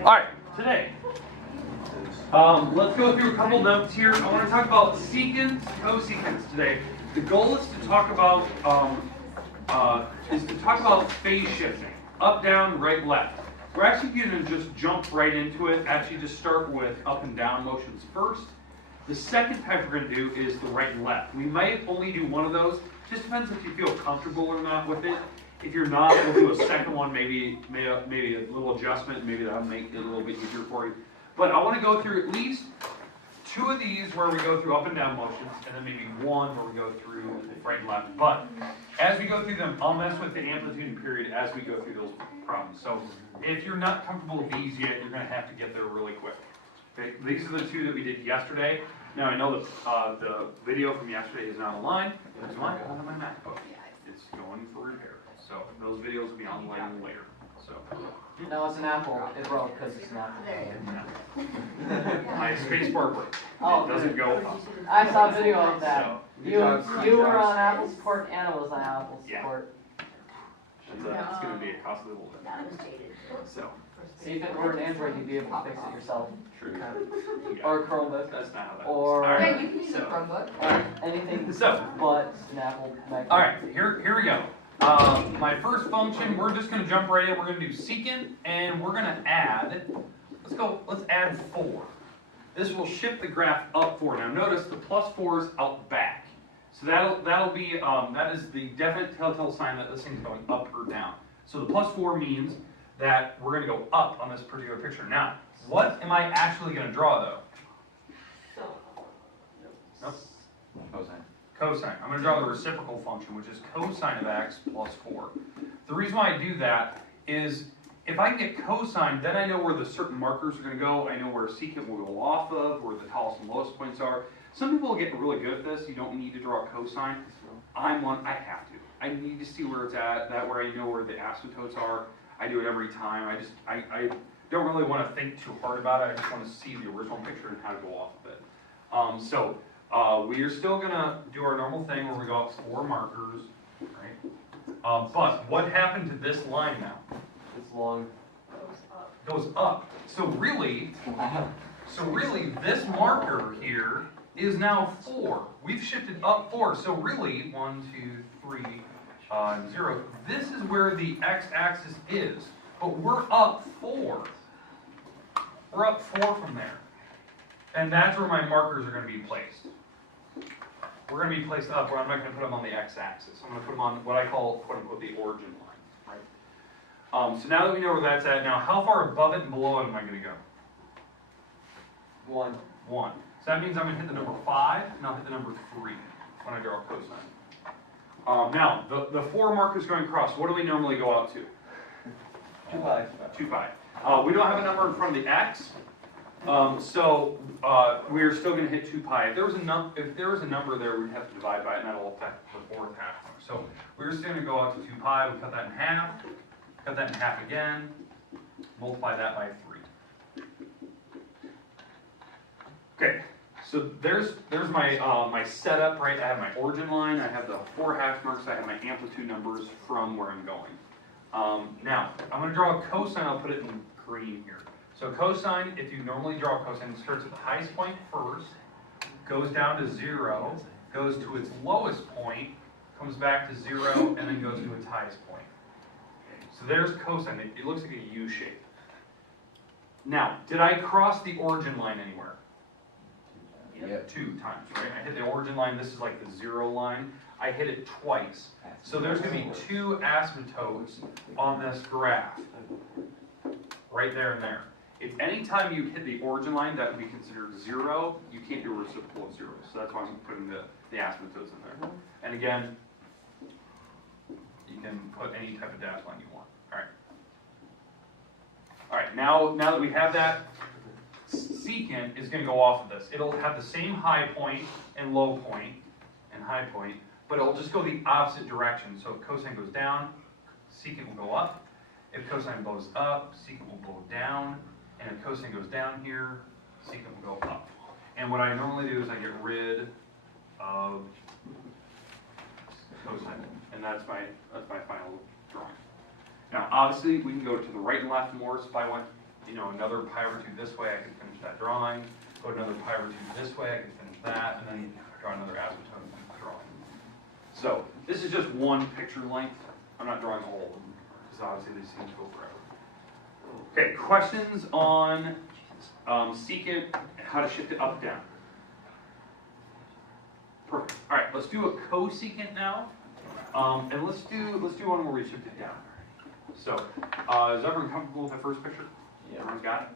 Alright, today, let's go through a couple notes here. I want to talk about secant, cosecants today. The goal is to talk about phase shifting, up, down, right, left. We're actually going to just jump right into it. Actually, just start with up and down motions first. The second type we're going to do is the right and left. We might only do one of those. Just depends if you feel comfortable or not with it. If you're not, we'll do a second one, maybe a little adjustment, maybe that'll make it a little bit easier for you. But I want to go through at least two of these where we go through up and down motions, and then maybe one where we go through right and left. But as we go through them, I'll mess with the amplitude and period as we go through those problems. So if you're not comfortable with these yet, you're going to have to get there really quick. Okay? These are the two that we did yesterday. Now I know the video from yesterday is not online. It's not on my MacBook. It's going for repair. So those videos will be online later. So no, it's an apple. It broke because it's an apple. my space bar breaks. Oh, it doesn't go up. I saw a video of that. So, you were on Apple support, Anna was on Apple support. It's going to be a costly little bit. So. See, if it were an Android, you'd be able to fix it yourself. True. Or Chromebook. That's not how that or works. Yeah, you can use a Chromebook. Anything So, but an Apple MacBook. Alright, here we go. My first function, we're just going to jump right in. We're going to do secant, and we're going to add, let's add 4. This will shift the graph up 4. Now notice the plus 4 is out back. So that'll be, that is the definite telltale sign that this thing's going up or down. So the plus 4 means that we're going to go up on this particular picture. Now, what am I actually going to draw though? Nope. Cosine. Cosine. I'm going to draw the reciprocal function, which is cosine of x plus 4. The reason why I do that is if I can get cosine, then I know where the certain markers are going to go. I know where secant will go off of, where the tallest and lowest points are. Some people get really good at this. You don't need to draw cosine. I'm one, I have to. I need to see where it's at. That way I know where the asymptotes are. I do it every time. I don't really want to think too hard about it. I just want to see the original picture and how to go off of it. We are still going to do our normal thing where we go up 4 markers, right? But what happened to this line now? It's long. Goes up. So really, this marker here is now 4. We've shifted up 4. So really, 1, 2, 3, 0. This is where the x-axis is, but we're up 4. We're up 4 from there. And that's where my markers are going to be placed. We're going to be placed up, where I'm not going to put them on the x-axis. I'm going to put them on what I call, quote-unquote, the origin line. Right? So now that we know where that's at, now how far above it and below it am I going to go? 1. 1. So that means I'm going to hit the number 5, and I'll hit the number 3 when I draw cosine. Now, the 4 markers going across, what do we normally go out to? 2 pi. 2 pi. We don't have a number in front of the x, so we're still going to hit 2 pi. If there was a number there, we'd have to divide by it, and that'll affect the 4th half. So we're just going to go out to 2 pi. We cut that in half. Cut that in half again. Multiply that by 3. Okay. So there's my my setup, right? I have my origin line, I have the 4 hash marks, I have my amplitude numbers from where I'm going. Now, I'm going to draw a cosine, I'll put it in green here. So cosine, if you normally draw a cosine, it starts at the highest point first, goes down to 0, goes to its lowest point, comes back to 0, and then goes to its highest point. So there's cosine, it looks like a U shape. Now, did I cross the origin line anywhere? Yep. 2 times, right? I hit the origin line, this is like the 0 line. I hit it twice. So there's going to be 2 asymptotes on this graph. Right there and there. If any time you hit the origin line, that would be considered 0. You can't do a reciprocal of 0. So that's why I'm putting the asymptotes in there. And again, you can put any type of dash line you want. Alright, now that we have that, secant is going to go off of this. It'll have the same high point and low point and high point, but it'll just go the opposite direction. So if cosine goes down, secant will go up. If cosine blows up, secant will blow down. And if cosine goes down here, secant will go up. And what I normally do is I get rid of cosine, and that's my final drawing. Now, obviously, we can go to the right and left more if I want another pi over 2 this way, I could finish that drawing. Go another pi over 2 this way, I could finish that, and then draw another asymptote drawing. So this is just one picture length. I'm not drawing all of them, because obviously these things go forever. Okay, questions on secant, how to shift it up, down. Perfect. All right, let's do a cosecant now, and let's do one where we shift it down. So, is everyone comfortable with the first picture? Yeah. Everyone's got it?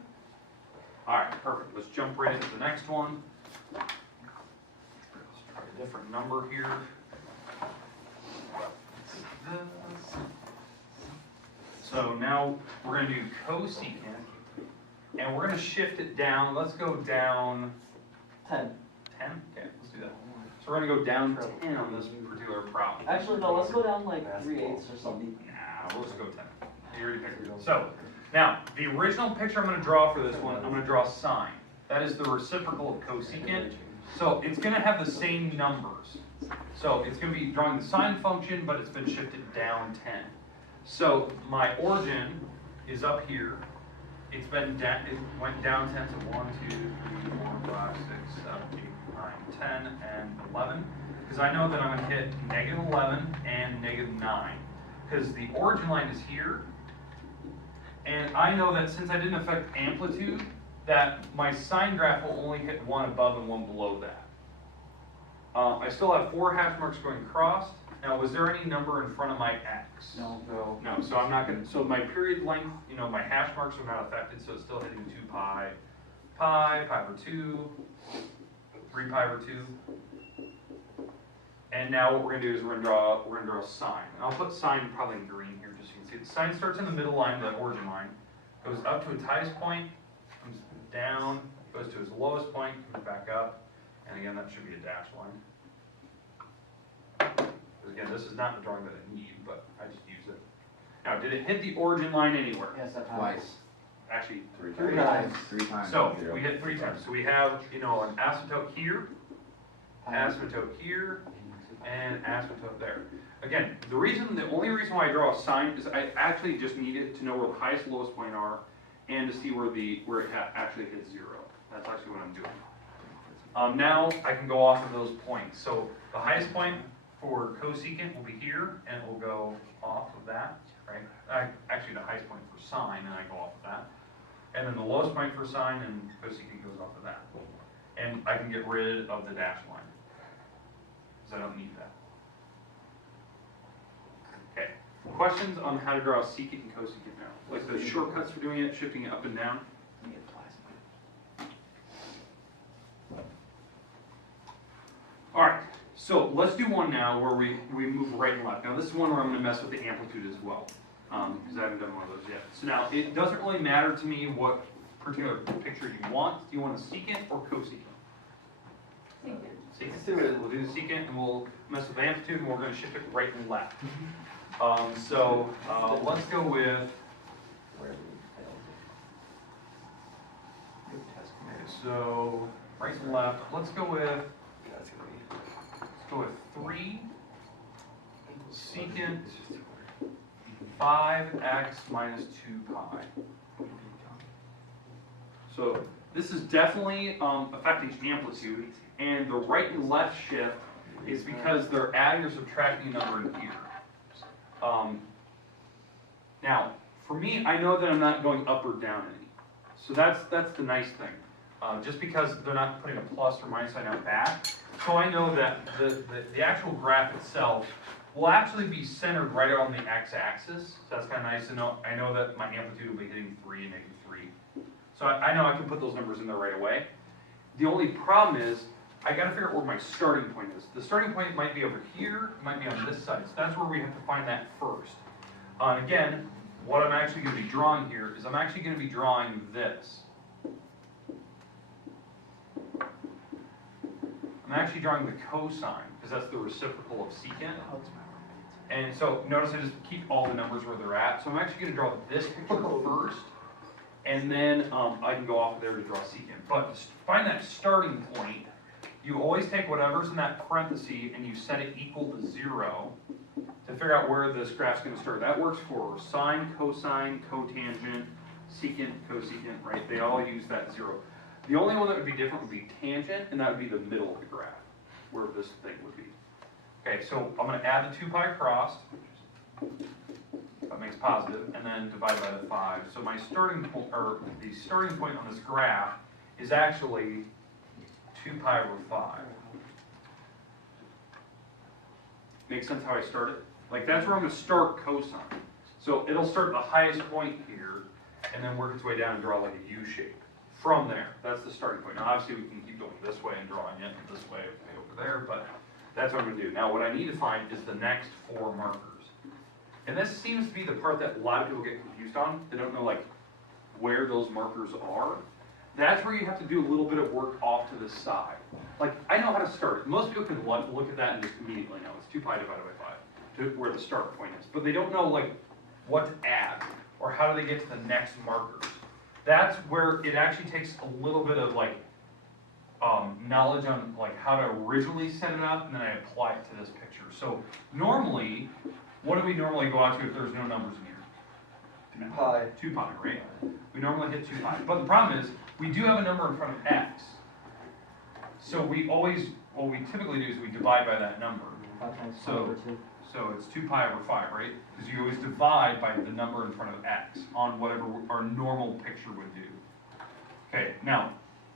All right, perfect. Let's jump right into the next one. Let's try a different number here. So now we're going to do cosecant, and we're going to shift it down. Let's go down 10. 10? Okay, let's do that. So we're going to go down 10 on this particular problem. Actually, no, let's go down like 3/8 or something. Nah, we'll just go 10. You already picked it. So, now, the original picture I'm going to draw for this one, I'm going to draw sine. That is the reciprocal of cosecant. So, it's going to have the same numbers. So, it's going to be drawing the sine function, but it's been shifted down 10. So, my origin is up here. It's been down, it went down 10, so 1, 2, 3, 4, 5, 6, 7, 8, 9, 10, and 11. Because I know that I'm going to hit negative 11 and negative 9. Because the origin line is here. And I know that since I didn't affect amplitude, that my sine graph will only hit one above and one below that. I still have 4 hash marks going across. Now, was there any number in front of my x? No. No, so I'm not going to, so my period length, my hash marks are not affected, so it's still hitting 2 pi, pi over 2, 3 pi over 2. And now what we're going to do is we're going to draw sine. And I'll put sine probably in green here just so you can see. The sine starts in the middle line, the origin line, goes up to its highest point, comes down, goes to its lowest point, comes back up, and again that should be a dashed line. Because again, this is not the drawing that I need, but I just use it. Now, did it hit the origin line anywhere? Yes, that Twice. Actually, 3 Three times. times. 3 times. so we hit 3 times. So we have, an asymptote here, asymptote here, and asymptote there. Again, the only reason why I draw a sine is I actually just need it to know where the highest and lowest point are, and to see where it actually hits 0. That's actually what I'm doing. Now I can go off of those points. So the highest point for cosecant will be here, and it will go off of that, right? Actually, the highest point for sine, and I go off of that. And then the lowest point for sine and cosecant goes off of that. And I can get rid of the dashed line, because I don't need that. Okay, questions on how to draw secant and cosecant now? Like the shortcuts for doing it, shifting it up and down? All right, so let's do one now where we move right and left. Now this is one where I'm going to mess with the amplitude as well, because I haven't done one of those yet. So now it doesn't really matter to me what particular picture you want. Do you want a secant or cosecant? Secant. Let's do it. We'll do the secant and we'll mess with the amplitude and we're going to shift it right and left. Let's go with, so right and left, let's go with 3 secant 5x minus 2 pi. So this is definitely affecting amplitude, and the right and left shift is because they're adding or subtracting a number in here. Now, for me, I know that I'm not going up or down any. So that's the nice thing. Just because they're not putting a plus or minus sign out back, so I know that the actual graph itself will actually be centered right on the x-axis. So that's kind of nice to know. I know that my amplitude will be hitting 3 and negative 3. So I know I can put those numbers in there right away. The only problem is I got to figure out where my starting point is. The starting point might be over here, it might be on this side. So that's where we have to find that first. Again, what I'm actually going to be drawing here is I'm actually going to be drawing this. I'm actually drawing the cosine, because that's the reciprocal of secant. And so notice I just keep all the numbers where they're at. So I'm actually going to draw this picture first, and then I can go off of there to draw secant. But to find that starting point, you always take whatever's in that parenthesis and you set it equal to 0 to figure out where this graph's going to start. That works for sine, cosine, cotangent, secant, cosecant, right? They all use that 0. The only one that would be different would be tangent, and that would be the middle of the graph, where this thing would be. Okay, so I'm going to add the 2 pi crossed, that makes positive, and then divide by the 5. So my starting point, or the starting point on this graph is actually 2 pi over 5. Makes sense how I started? Like that's where I'm going to start cosine. So it'll start at the highest point here, and then work its way down and draw like a U shape. From there, that's the starting point. Now obviously we can keep going this way and drawing it this way over there, but that's what I'm going to do. Now what I need to find is the next 4 markers. And this seems to be the part that a lot of people get confused on. They don't know like where those markers are. That's where you have to do a little bit of work off to the side. Like I know how to start. Most people can look at that and just immediately know it's 2 pi divided by 5 to where the start point is. But they don't know like what to add or how do they get to the next markers. That's where it actually takes a little bit of like knowledge on like how to originally set it up, and then I apply it to this picture. So normally, what do we normally go out to if there's no numbers in here? 2 pi. 2 pi, right? We normally hit 2 pi. But the problem is, we do have a number in front of x. So we always, what we typically do is we divide by that number. 5 times 5 So, over 2. so it's 2 pi over 5, right? Because you always divide by the number in front of x on whatever our normal picture would do. Okay, now,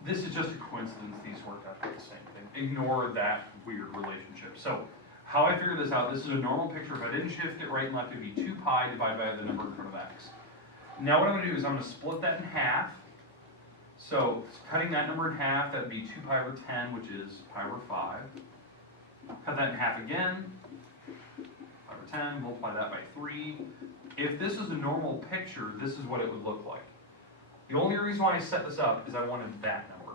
this is just a coincidence these worked out to the same thing. Ignore that weird relationship. So, how I figured this out, this is a normal picture. If I didn't shift it right and left, it would be 2 pi divided by the number in front of x. Now what I'm going to do is I'm going to split that in half. So, cutting that number in half, that would be 2 pi over 10, which is pi over 5. Cut that in half again. 10, multiply that by 3. If this is a normal picture, this is what it would look like. The only reason why I set this up is I wanted that number.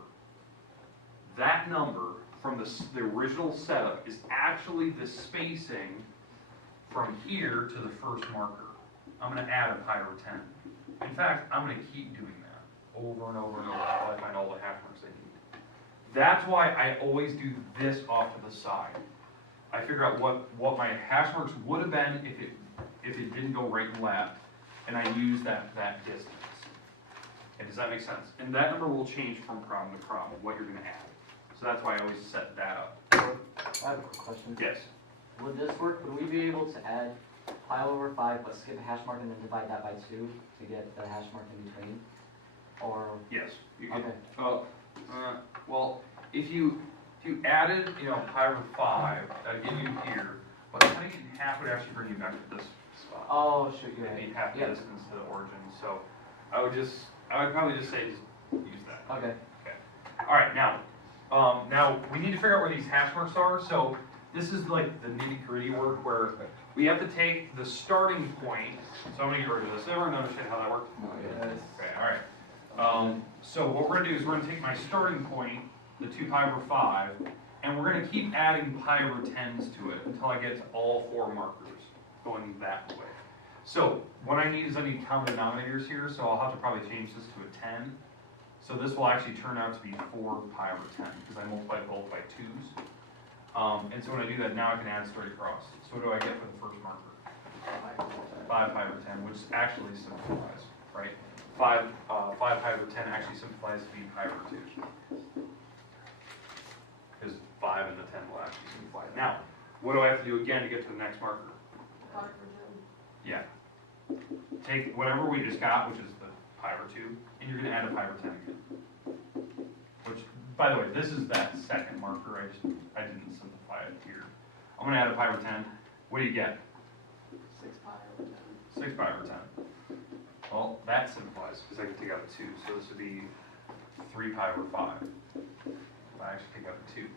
That number from the original setup is actually the spacing from here to the first marker. I'm going to add a pi over 10. In fact, I'm going to keep doing that over and over and over until I find all the hash marks I need. That's why I always do this off to the side. I figure out what my hash marks would have been if it didn't go right and left, and I use that distance. Okay, does that make sense? And that number will change from problem to problem, what you're going to add. So that's why I always set that up. I have a quick question. Yes. Would this work? Would we be able to add pi over 5 but skip a hash mark and then divide that by 2 to get the hash mark in between? Or Yes. You can. okay. Well, if you added, pi over 5, that'd get you here, but cutting it in half would actually bring you back to this spot. Oh shoot, you're It'd right. be half the Yeah. distance to the origin. So I would probably just say just use that. Okay. All right, now we need to figure out where these hash marks are. So this is like the nitty-gritty work where we have to take the starting point. So I'm gonna get rid of this. Everyone understand how that works? Yes. Okay, all right. So what we're gonna do is we're gonna take my starting point, the 2 pi over 5, and we're gonna keep adding pi over 10s to it until I get to all 4 markers going that way. So what I need is I need common denominators here, so I'll have to probably change this to a 10. So this will actually turn out to be 4 pi over 10 because I multiplied both by 2s. And so when I do that, now I can add straight across. So what do I get for the first marker? 5 pi over 10, which actually simplifies, right? 5 pi over 10 actually simplifies to be pi over 2. Because 5 and the 10 will actually simplify. Now, what do I have to do again to get to the next marker? Yeah. Take whatever we just got, which is the pi over 2, and you're going to add a pi over 10 again. Which, by the way, this is that second marker. I didn't simplify it here. I'm going to add a pi over 10. What do you get? 6 pi over 10. 6 pi over 10. Well, that simplifies because I can take out a 2. So this would be 3 pi over 5. If I actually take out a 2.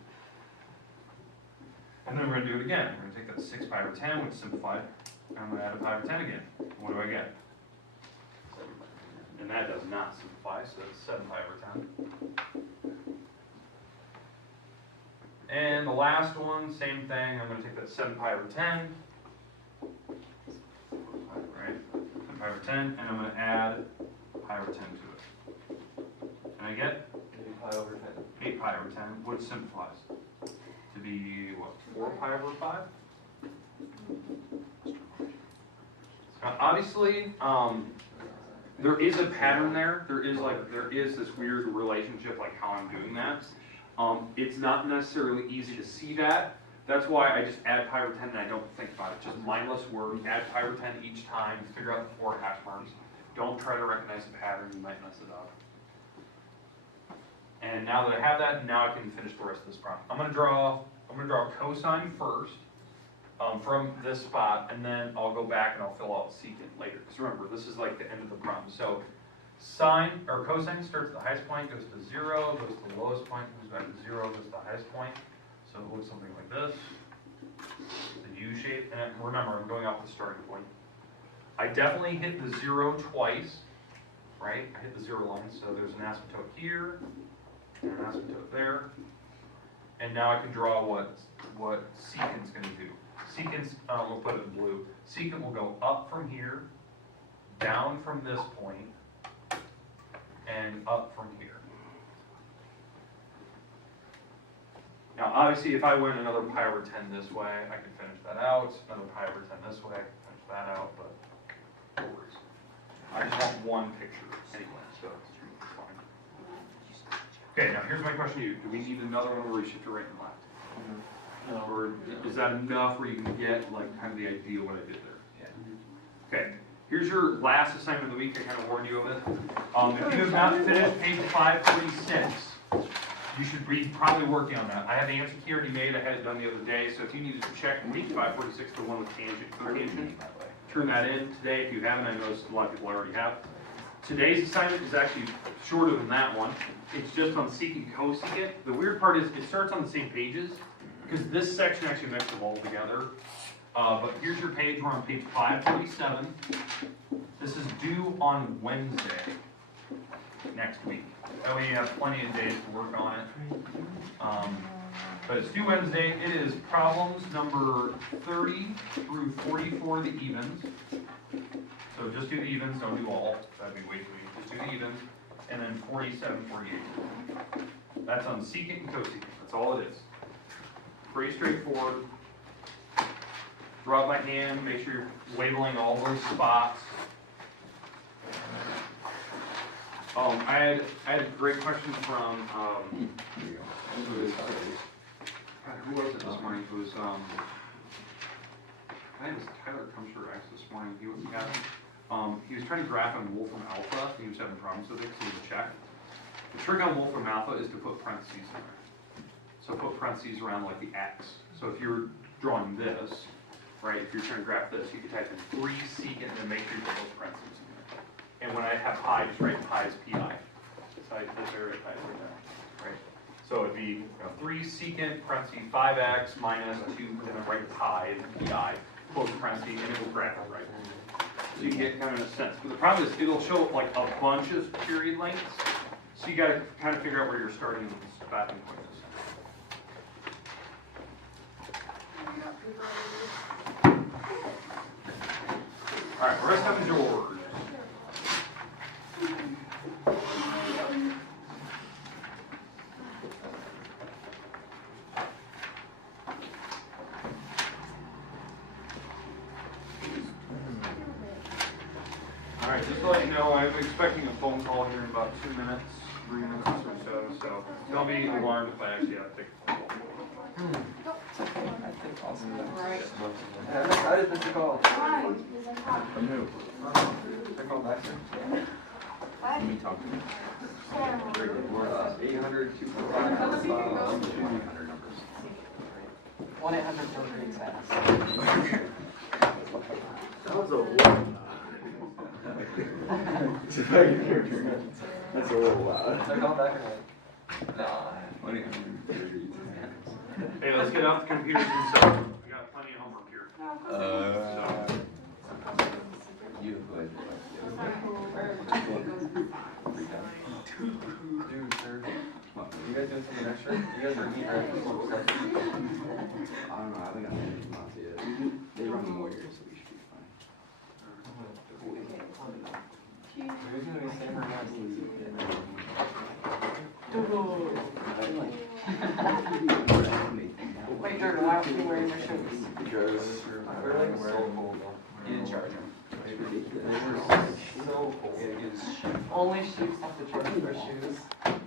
And then we're going to do it again. We're going to take that 6 pi over 10, which simplified, and I'm going to add a pi over 10 again. What do I get? And that does not simplify, so that's 7 pi over 10. And the last one, same thing. I'm going to take that 7 pi over 10. Right? 7 pi over 10, and I'm going to add pi over 10 to it. And I get 8 pi over 10. 8 pi over 10, which simplifies to be, what, 4 pi over 5? Now, obviously, There is a pattern there. There is this weird relationship, like how I'm doing that. It's not necessarily easy to see that. That's why I just add pi over 10 and I don't think about it. Just mindless work. Add pi over 10 each time. Figure out the 4 hash marks. Don't try to recognize the pattern. You might mess it up. And now that I have that, now I can finish the rest of this problem. I'm gonna draw cosine first. From this spot, and then I'll go back and I'll fill out secant later. Because remember, this is like the end of the problem. So sine or cosine starts at the highest point, goes to 0, goes to the lowest point, goes back to 0, goes to the highest point. So it looks something like this. The U shape. And remember, I'm going off the starting point. I definitely hit the 0 twice, right? I hit the 0 line, so there's an asymptote here, and an asymptote there. And now I can draw what secant's going to do. Secant's, we'll put it in blue. Secant will go up from here, down from this point, and up from here. Now, obviously, if I went another pi over 10 this way, I could finish that out. Another pi over 10 this way, I could finish that out, but no worries. I just want one picture anyway, so it's fine. Okay, now here's my question to you. Do we need another one where we shift to right and left? No. Or is that enough where you can get like kind of the idea what I did there? Yeah. Okay, here's your last assignment of the week. I kind of warned you of it. If you have not finished page 546, you should be probably working on that. I have the answer key already made. I had it done the other day. So if you needed to check page 546, the one with tangent, turn that in today. If you haven't, I know a lot of people already have. Today's assignment is actually shorter than that one. It's just on secant cosecant. The weird part is it starts on the same pages, because this section actually mixed them all together. But here's your page. We're on page 547. This is due on Wednesday next week. That way you have plenty of days to work on it. But it's due Wednesday. It is problems number 30 through 44, the evens. So just do the evens, don't do all. That'd be way too easy. Just do the evens. And then 47, 48. That's on secant and cosecant. That's all it is. Pretty straightforward. Draw it by hand, make sure you're labeling all those spots. I had a great question from, who was it this morning? It was, I think it was Tyler Cumsher asked this morning. He was trying to graph on Wolfram Alpha, and he was having problems with it, so he was check. The trick on Wolfram Alpha is to put parentheses in there. So put parentheses around like the X. So if you're drawing this, right, if you're trying to graph this, you could type in 3 secant and then make sure you put those parentheses in there. And when I have pi, just write pi as pi. So I just write pi right now, right? So it'd be 3 secant parentheses 5x minus 2, and then write pi and pi, close parentheses, and it will graph it right. So you get kind of a sense. But the problem is it'll show up like a bunch of period lengths. So you got to kind of figure out where you're starting and stopping point is. All right, the rest of them is yours. All right, just to let you know, I'm expecting a phone call here in about 2 minutes, 3 minutes or so don't be alarmed if I actually have to take a phone call. Right. How did Mr. Call? Hi. From who? Mr. Call back, sir? What? Let me talk to me. 800 Other people go. 200 numbers. 1-800 Great Fast. That was a little That's a little loud. They're calling back or what? No. 1-800-30. Hey, let's get off the computers and stuff. We got plenty of homework here. You would. Dude, sir. What? You guys doing something extra? You guys are eating I don't know. I haven't gotten any response yet. They run the Warriors, so we should be fine. Who's gonna be staying around? Wait, Jordan, why aren't you wearing your shoes? Because They're like so cold though. You didn't charge them. it's ridiculous. They were so It is Only sheep have to charge for shoes.